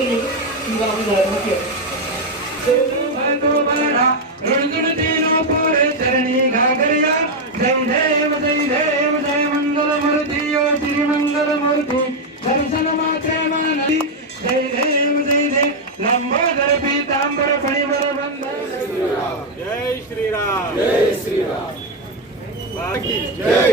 కోరి ఇవాళ ముఖ్యం రుణుడు తీరు పూరే చరణి గాగరియా జై దేవ జై దేవ జయ మంగళ మరుతి ఓ తిరిమంగళ మరుతి దర్శన మాత్రేమ నది జై దేవ జై దేవ శ్రీరామ్. జై శ్రీరామ్. బాకి. జై.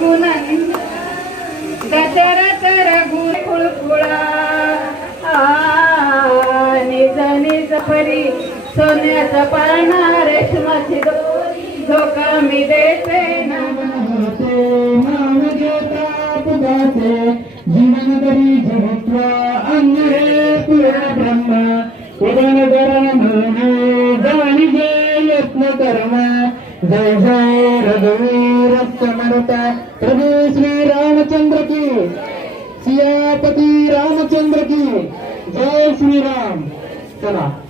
रघुनंद. दशरथ रघु कुळकुळा निज निज परी सोन्याचा पाळणा रेशमाची दोरी. धोका मी देते ना नाम घेता पुजाचे जीवन करी जगत्वा अंगे तुला ब्रह्म. उदन करण जाणी जे यत्न कर्मा. जय जय रघुवीर समर्था। प्रभू श्री रामचंद्र की। सियापती रामचंद्र की। जय श्री राम। चला।